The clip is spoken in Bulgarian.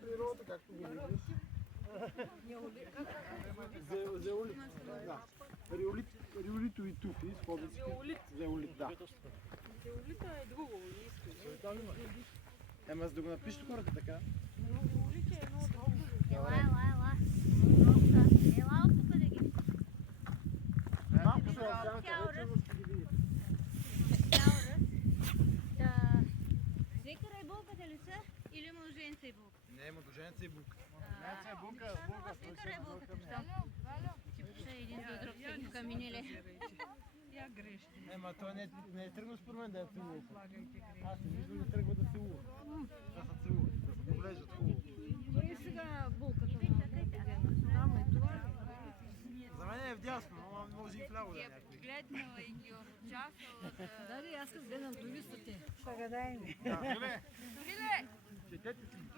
Природа, както го виждаш. Зеолит. Да. Риолитови туфи, скобички. Зеолит, да. Зеолита е друго, не искаш. Ема за да го напишеш хората така. Зеолит е едно друго. Ела. Ела от тук да ги. Малко се отсянка, вече но ще ги видиш. Цял ръст. Да. Зекъра и булката ли са? Или мълженца и булка? Не, младоженеца и булка. Зекъра и булката. Ти пуша един до друг, те ги каминили. Я греши. Ема той не е тръгнал според мен да я целува. Аз не виждам да тръгва да целува. Да се целува, да се поглеждат хубаво. И сега булката Мамо е това. За мен е вдясно, но може и вляво да е някой. Гледнала и ги обчакала да... Дали аз гледам туристите. Да, добре. Добре, Четете си.